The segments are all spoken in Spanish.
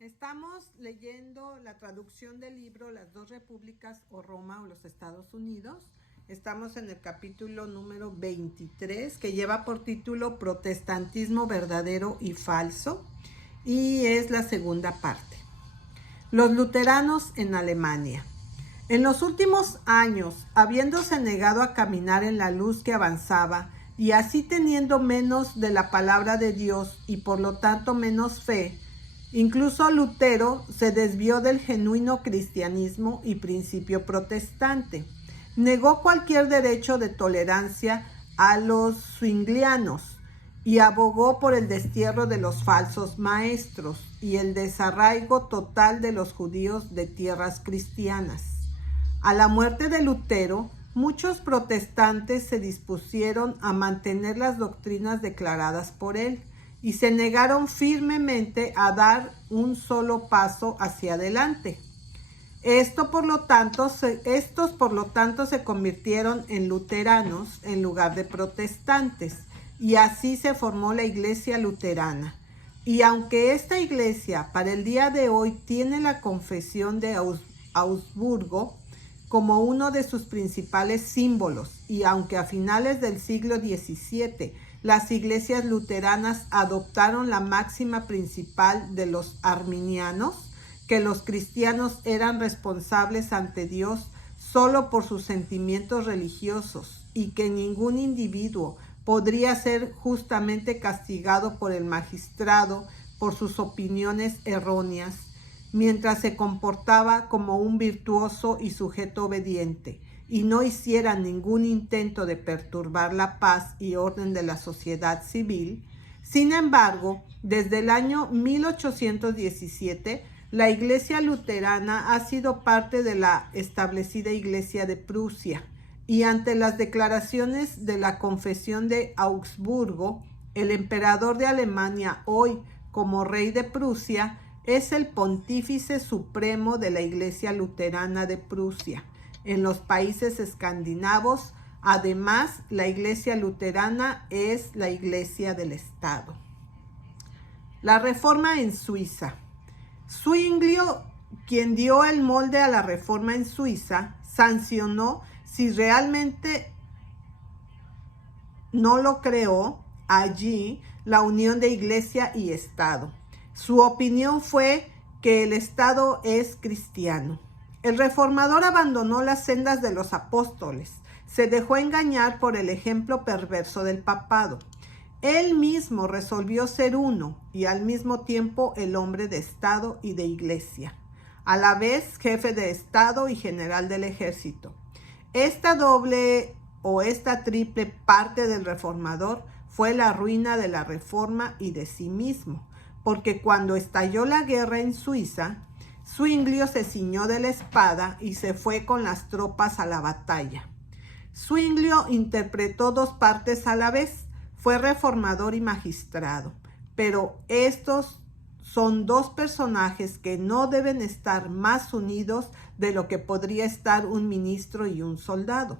Estamos leyendo la traducción del libro Las dos repúblicas o Roma o los Estados Unidos. Estamos en el capítulo número 23 que lleva por título Protestantismo verdadero y falso y es la segunda parte. Los luteranos en Alemania. En los últimos años, habiéndose negado a caminar en la luz que avanzaba y así teniendo menos de la palabra de Dios y por lo tanto menos fe, incluso Lutero se desvió del genuino cristianismo y principio protestante. Negó cualquier derecho de tolerancia a los zwinglianos y abogó por el destierro de los falsos maestros y el desarraigo total de los judíos de tierras cristianas. A la muerte de Lutero, muchos protestantes se dispusieron a mantener las doctrinas declaradas por él y se negaron firmemente a dar un solo paso hacia adelante. Estos por lo tanto se convirtieron en luteranos en lugar de protestantes y así se formó la Iglesia luterana. Y aunque esta iglesia para el día de hoy tiene la confesión de Augsburgo como uno de sus principales símbolos, y aunque a finales del siglo XVII las iglesias luteranas adoptaron la máxima principal de los arminianos, que los cristianos eran responsables ante Dios solo por sus sentimientos religiosos y que ningún individuo podría ser justamente castigado por el magistrado por sus opiniones erróneas, mientras se comportaba como un virtuoso y sujeto obediente, y no hiciera ningún intento de perturbar la paz y orden de la sociedad civil. Sin embargo, desde el año 1817, la Iglesia luterana ha sido parte de la establecida Iglesia de Prusia, y ante las declaraciones de la Confesión de Augsburgo, el emperador de Alemania, hoy como rey de Prusia, es el pontífice supremo de la Iglesia luterana de Prusia. En los países escandinavos, además, la Iglesia luterana es la Iglesia del Estado. La Reforma en Suiza. Zwinglio, quien dio el molde a la Reforma en Suiza, sancionó, si realmente no lo creó, allí la unión de Iglesia y Estado. Su opinión fue que el Estado es cristiano. El reformador abandonó las sendas de los apóstoles, se dejó engañar por el ejemplo perverso del papado. Él mismo resolvió ser uno y al mismo tiempo el hombre de Estado y de Iglesia, a la vez jefe de Estado y general del ejército. Esta doble o esta triple parte del reformador fue la ruina de la Reforma y de sí mismo, porque cuando estalló la guerra en Suiza, Zwinglio se ciñó de la espada y se fue con las tropas a la batalla. Zwinglio interpretó dos partes a la vez, fue reformador y magistrado, pero estos son dos personajes que no deben estar más unidos de lo que podría estar un ministro y un soldado.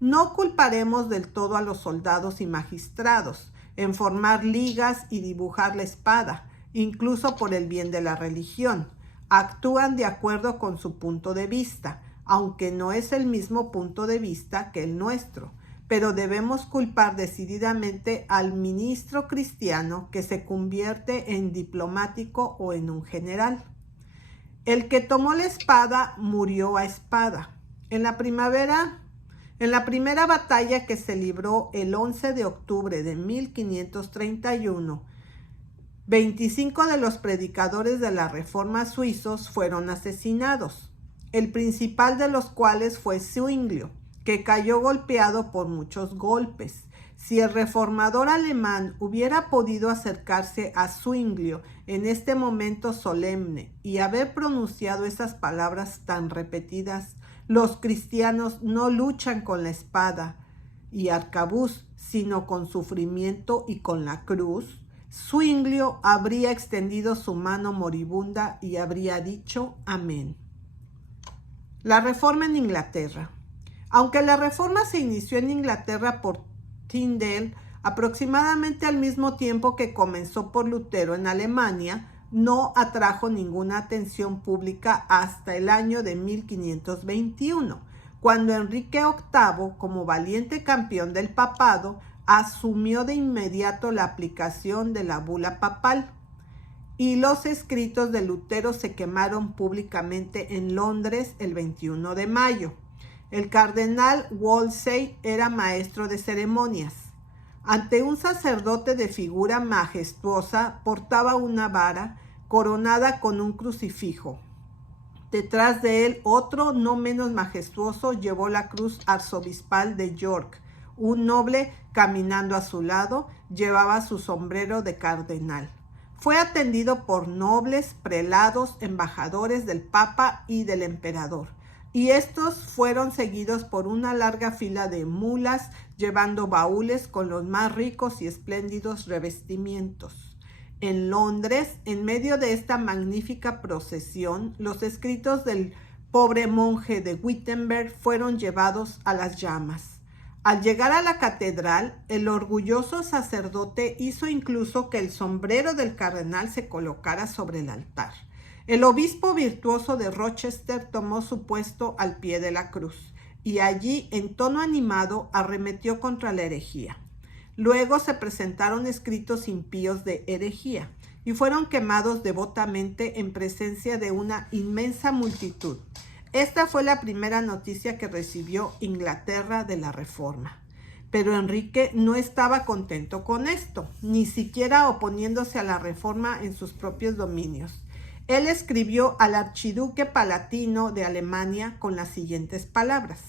No culparemos del todo a los soldados y magistrados en formar ligas y dibujar la espada, incluso por el bien de la religión. Actúan de acuerdo con su punto de vista, aunque no es el mismo punto de vista que el nuestro, pero debemos culpar decididamente al ministro cristiano que se convierte en diplomático o en un general. El que tomó la espada murió a espada. En la primera batalla que se libró el 11 de octubre de 1531, 25 de los predicadores de la Reforma suizos fueron asesinados, el principal de los cuales fue Zwinglio, que cayó golpeado por muchos golpes. Si el reformador alemán hubiera podido acercarse a Zwinglio en este momento solemne y haber pronunciado esas palabras tan repetidas: los cristianos no luchan con la espada y arcabuz, sino con sufrimiento y con la cruz, Zwinglio habría extendido su mano moribunda y habría dicho amén. La Reforma en Inglaterra. Aunque la Reforma se inició en Inglaterra por Tyndale aproximadamente al mismo tiempo que comenzó por Lutero en Alemania, no atrajo ninguna atención pública hasta el año de 1521, cuando Enrique VIII, como valiente campeón del papado, asumió de inmediato la aplicación de la bula papal, y los escritos de Lutero se quemaron públicamente en Londres el 21 de mayo. El cardenal Wolsey era maestro de ceremonias. Ante un sacerdote de figura majestuosa portaba una vara coronada con un crucifijo. Detrás de él, otro no menos majestuoso llevó la cruz arzobispal de York. Un noble, caminando a su lado, llevaba su sombrero de cardenal. Fue atendido por nobles, prelados, embajadores del Papa y del emperador, y estos fueron seguidos por una larga fila de mulas llevando baúles con los más ricos y espléndidos revestimientos. En Londres, en medio de esta magnífica procesión, los escritos del pobre monje de Wittenberg fueron llevados a las llamas. Al llegar a la catedral, el orgulloso sacerdote hizo incluso que el sombrero del cardenal se colocara sobre el altar. El obispo virtuoso de Rochester tomó su puesto al pie de la cruz y allí, en tono animado, arremetió contra la herejía. Luego se presentaron escritos impíos de herejía y fueron quemados devotamente en presencia de una inmensa multitud. Esta fue la primera noticia que recibió Inglaterra de la Reforma. Pero Enrique no estaba contento con esto, ni siquiera oponiéndose a la Reforma en sus propios dominios. Él escribió al archiduque palatino de Alemania con las siguientes palabras: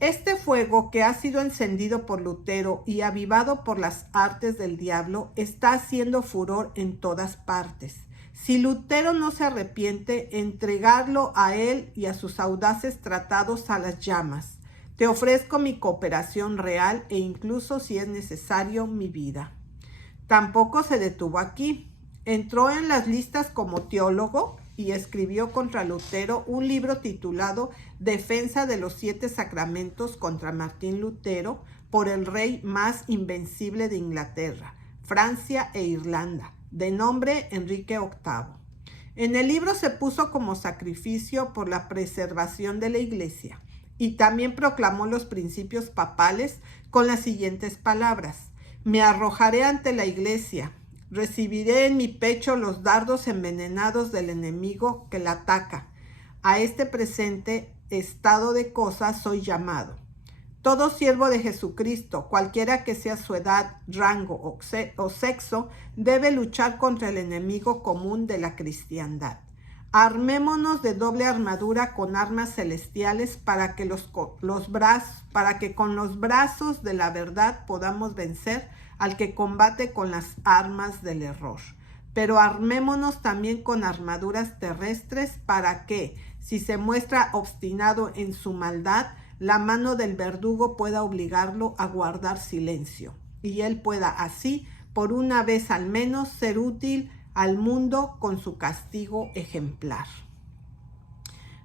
este fuego que ha sido encendido por Lutero y avivado por las artes del diablo está haciendo furor en todas partes. Si Lutero no se arrepiente, entregarlo a él y a sus audaces tratados a las llamas. Te ofrezco mi cooperación real e incluso, si es necesario, mi vida. Tampoco se detuvo aquí. Entró en las listas como teólogo y escribió contra Lutero un libro titulado Defensa de los 7 Sacramentos contra Martín Lutero por el rey más invencible de Inglaterra, Francia e Irlanda, de nombre Enrique VIII. En el libro se puso como sacrificio por la preservación de la Iglesia y también proclamó los principios papales con las siguientes palabras: me arrojaré ante la Iglesia, recibiré en mi pecho los dardos envenenados del enemigo que la ataca. A este presente estado de cosas soy llamado. Todo siervo de Jesucristo, cualquiera que sea su edad, rango o sexo, debe luchar contra el enemigo común de la cristiandad. Armémonos de doble armadura con armas celestiales para que con los brazos de la verdad podamos vencer al que combate con las armas del error. Pero armémonos también con armaduras terrestres para que, si se muestra obstinado en su maldad, la mano del verdugo pueda obligarlo a guardar silencio, y él pueda así, por una vez al menos, ser útil al mundo con su castigo ejemplar.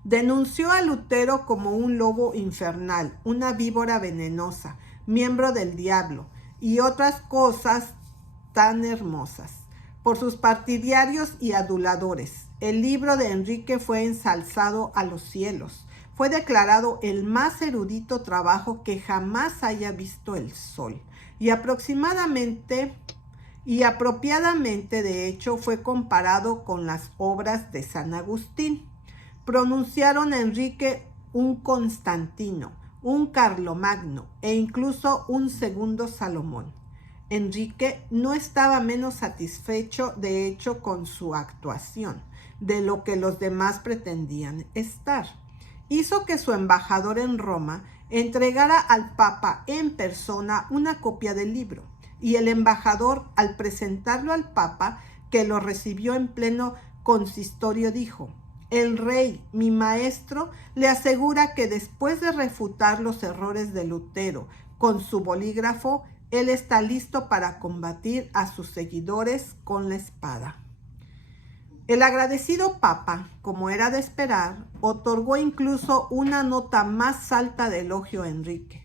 Denunció a Lutero como un lobo infernal, una víbora venenosa, miembro del diablo, y otras cosas tan hermosas, por sus partidarios y aduladores. El libro de Enrique fue ensalzado a los cielos. Fue declarado el más erudito trabajo que jamás haya visto el sol, y apropiadamente de hecho fue comparado con las obras de San Agustín. Pronunciaron a Enrique un Constantino, un Carlomagno e incluso un segundo Salomón. Enrique no estaba menos satisfecho, de hecho, con su actuación, de lo que los demás pretendían estar. Hizo que su embajador en Roma entregara al Papa en persona una copia del libro, y el embajador, al presentarlo al Papa, que lo recibió en pleno consistorio, dijo: el rey, mi maestro, le asegura que después de refutar los errores de Lutero con su bolígrafo, él está listo para combatir a sus seguidores con la espada. El agradecido Papa, como era de esperar, otorgó incluso una nota más alta de elogio a Enrique.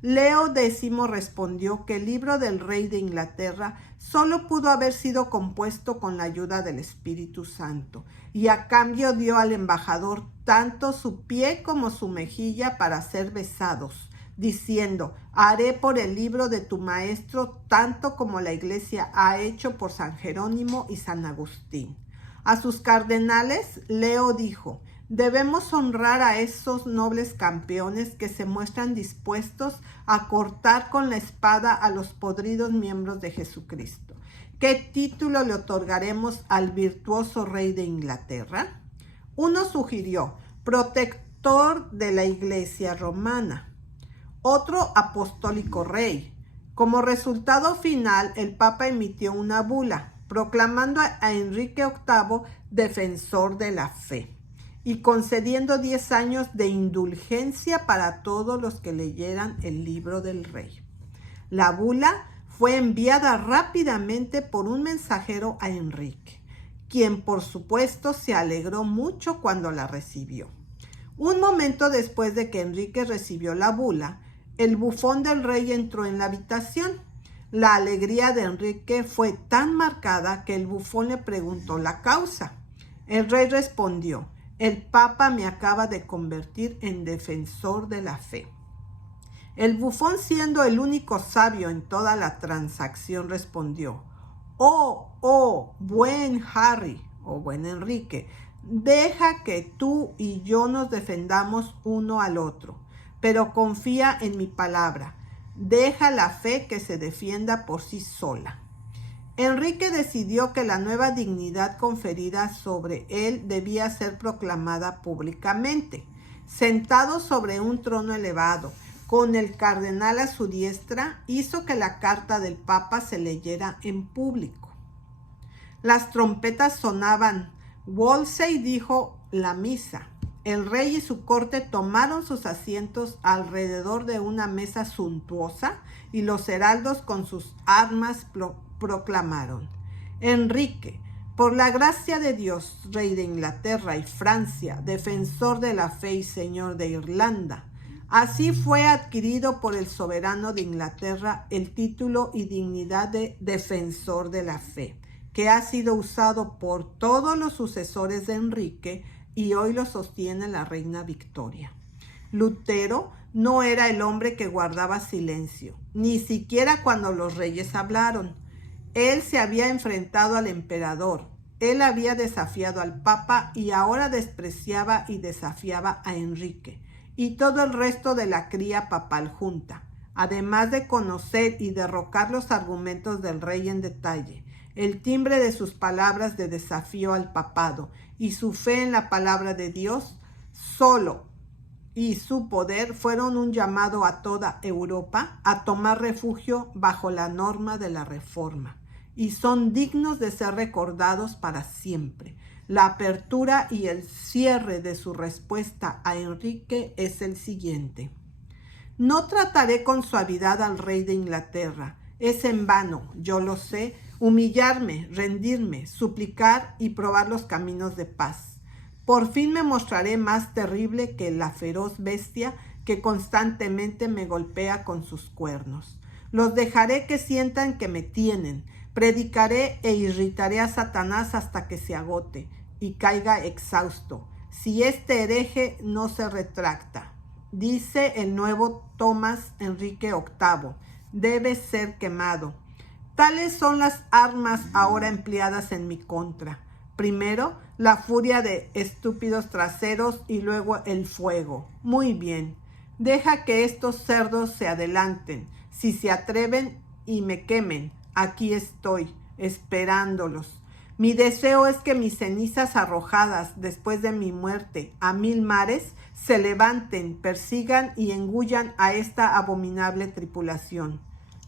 Leo X respondió que el libro del rey de Inglaterra solo pudo haber sido compuesto con la ayuda del Espíritu Santo, y a cambio dio al embajador tanto su pie como su mejilla para ser besados, diciendo: haré por el libro de tu maestro tanto como la Iglesia ha hecho por San Jerónimo y San Agustín. A sus cardenales, Leo dijo: debemos honrar a esos nobles campeones que se muestran dispuestos a cortar con la espada a los podridos miembros de Jesucristo. ¿Qué título le otorgaremos al virtuoso rey de Inglaterra? Uno sugirió: protector de la Iglesia romana. Otro: apostólico rey. Como resultado final, el Papa emitió una bula proclamando a Enrique VIII defensor de la fe y concediendo 10 años de indulgencia para todos los que leyeran el libro del rey. La bula fue enviada rápidamente por un mensajero a Enrique, quien por supuesto se alegró mucho cuando la recibió. Un momento después de que Enrique recibió la bula, el bufón del rey entró en la habitación. La alegría de Enrique fue tan marcada que el bufón le preguntó la causa. El rey respondió: el Papa me acaba de convertir en defensor de la fe. El bufón, siendo el único sabio en toda la transacción, respondió: buen Harry o buen Enrique, deja que tú y yo nos defendamos uno al otro, pero confía en mi palabra. Deja la fe que se defienda por sí sola. Enrique decidió que la nueva dignidad conferida sobre él debía ser proclamada públicamente. Sentado sobre un trono elevado, con el cardenal a su diestra, hizo que la carta del Papa se leyera en público. Las trompetas sonaban. Wolsey dijo la misa. El rey y su corte tomaron sus asientos alrededor de una mesa suntuosa y los heraldos con sus armas proclamaron: Enrique, por la gracia de Dios, rey de Inglaterra y Francia, defensor de la fe y señor de Irlanda. Así fue adquirido por el soberano de Inglaterra el título y dignidad de defensor de la fe, que ha sido usado por todos los sucesores de Enrique y hoy lo sostiene la reina Victoria. Lutero no era el hombre que guardaba silencio, ni siquiera cuando los reyes hablaron. Él se había enfrentado al emperador, él había desafiado al Papa y ahora despreciaba y desafiaba a Enrique y todo el resto de la cría papal junta, además de conocer y derrocar los argumentos del rey en detalle, el timbre de sus palabras de desafío al papado y su fe en la palabra de Dios solo y su poder fueron un llamado a toda Europa a tomar refugio bajo la norma de la Reforma y son dignos de ser recordados para siempre. La apertura y el cierre de su respuesta a Enrique es el siguiente: no trataré con suavidad al rey de Inglaterra. Es en vano, yo lo sé, humillarme, rendirme, suplicar y probar los caminos de paz. Por fin me mostraré más terrible que la feroz bestia que constantemente me golpea con sus cuernos. Los dejaré que sientan que me tienen. Predicaré e irritaré a Satanás hasta que se agote y caiga exhausto, si este hereje no se retracta. Dice el nuevo Tomás Enrique VIII, debe ser quemado. Tales son las armas ahora empleadas en mi contra. Primero, la furia de estúpidos traseros y luego el fuego. Muy bien, deja que estos cerdos se adelanten. Si se atreven y me quemen, aquí estoy, esperándolos. Mi deseo es que mis cenizas arrojadas después de mi muerte a 1000 mares se levanten, persigan y engullan a esta abominable tripulación.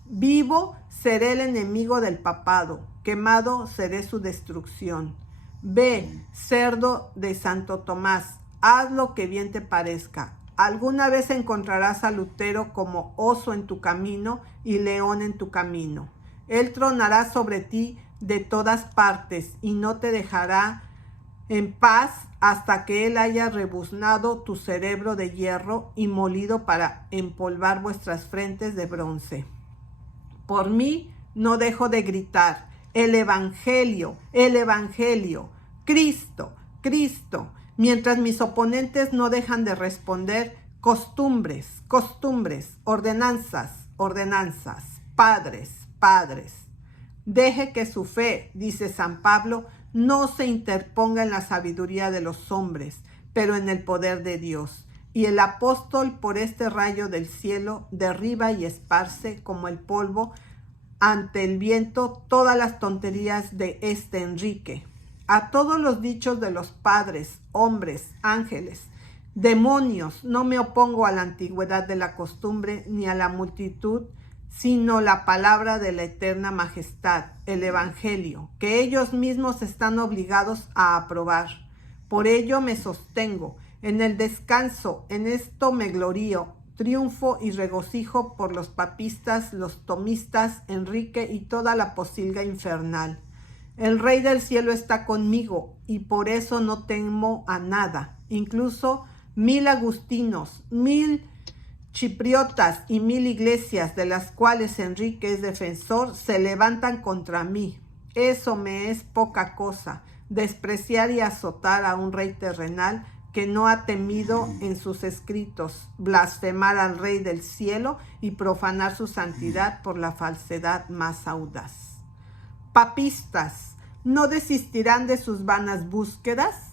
Vivo seré el enemigo del papado, quemado seré su destrucción. Ve, cerdo de Santo Tomás, haz lo que bien te parezca. Alguna vez encontrarás a Lutero como oso en tu camino y león en tu camino. Él tronará sobre ti de todas partes y no te dejará en paz hasta que él haya rebuznado tu cerebro de hierro y molido para empolvar vuestras frentes de bronce. Por mí no dejo de gritar, el Evangelio, Cristo, Cristo, mientras mis oponentes no dejan de responder, costumbres, ordenanzas, padres. Deje que su fe, dice San Pablo, no se interponga en la sabiduría de los hombres, pero en el poder de Dios. Y el apóstol, por este rayo del cielo, derriba y esparce como el polvo ante el viento todas las tonterías de este Enrique. A todos los dichos de los padres, hombres, ángeles, demonios, no me opongo a la antigüedad de la costumbre ni a la multitud, sino la palabra de la eterna majestad, el Evangelio, que ellos mismos están obligados a aprobar. Por ello me sostengo, en el descanso, en esto me glorío, triunfo y regocijo por los papistas, los tomistas, Enrique y toda la posilga infernal. El Rey del Cielo está conmigo y por eso no temo a nada. Incluso 1000 agustinos, 1000 chipriotas y 1000 iglesias de las cuales Enrique es defensor se levantan contra mí. Eso me es poca cosa, despreciar y azotar a un rey terrenal que no ha temido en sus escritos blasfemar al Rey del Cielo y profanar su santidad por la falsedad más audaz. Papistas, ¿no desistirán de sus vanas búsquedas?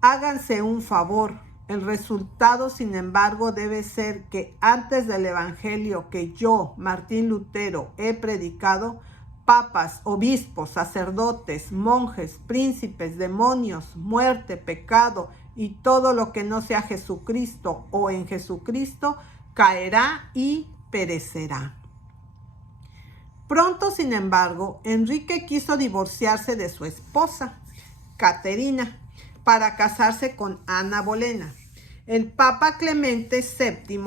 Háganse un favor. El resultado, sin embargo, debe ser que antes del Evangelio que yo, Martín Lutero, he predicado, papas, obispos, sacerdotes, monjes, príncipes, demonios, muerte, pecado y todo lo que no sea Jesucristo o en Jesucristo caerá y perecerá. Pronto, sin embargo, Enrique quiso divorciarse de su esposa, Caterina, para casarse con Ana Bolena. El Papa Clemente VII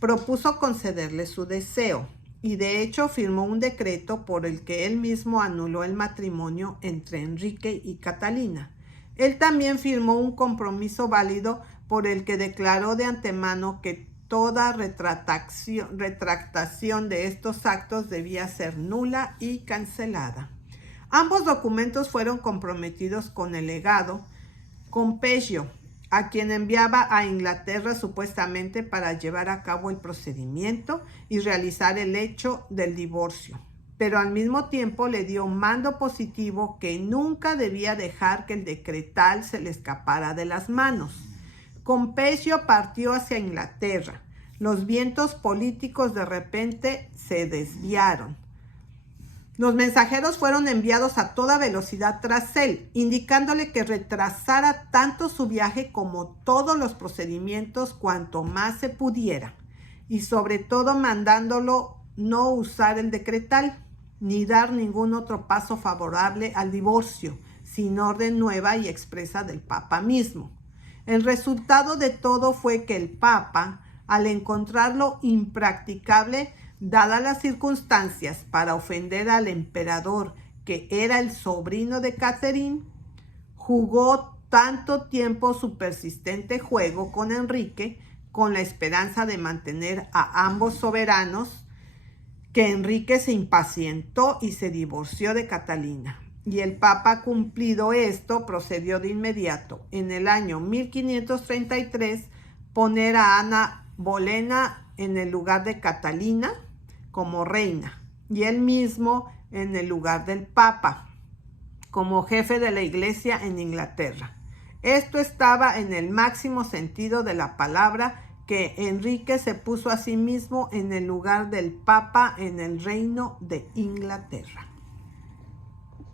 propuso concederle su deseo y de hecho firmó un decreto por el que él mismo anuló el matrimonio entre Enrique y Catalina. Él también firmó un compromiso válido por el que declaró de antemano que toda retractación de estos actos debía ser nula y cancelada. Ambos documentos fueron comprometidos con el legado Compegio, a quien enviaba a Inglaterra supuestamente para llevar a cabo el procedimiento y realizar el hecho del divorcio, pero al mismo tiempo le dio mando positivo que nunca debía dejar que el decretal se le escapara de las manos. Compegio partió hacia Inglaterra. Los vientos políticos de repente se desviaron. Los mensajeros fueron enviados a toda velocidad tras él, indicándole que retrasara tanto su viaje como todos los procedimientos cuanto más se pudiera, y sobre todo mandándolo no usar el decretal, ni dar ningún otro paso favorable al divorcio, sin orden nueva y expresa del Papa mismo. El resultado de todo fue que el Papa, al encontrarlo impracticable, dadas las circunstancias, para ofender al emperador, que era el sobrino de Catherine, jugó tanto tiempo su persistente juego con Enrique, con la esperanza de mantener a ambos soberanos, que Enrique se impacientó y se divorció de Catalina. Y el Papa, cumplido esto, procedió de inmediato, en el año 1533, poner a Ana Bolena en el lugar de Catalina como reina, y él mismo en el lugar del Papa, como jefe de la Iglesia en Inglaterra. Esto estaba en el máximo sentido de la palabra, que Enrique se puso a sí mismo en el lugar del Papa en el reino de Inglaterra.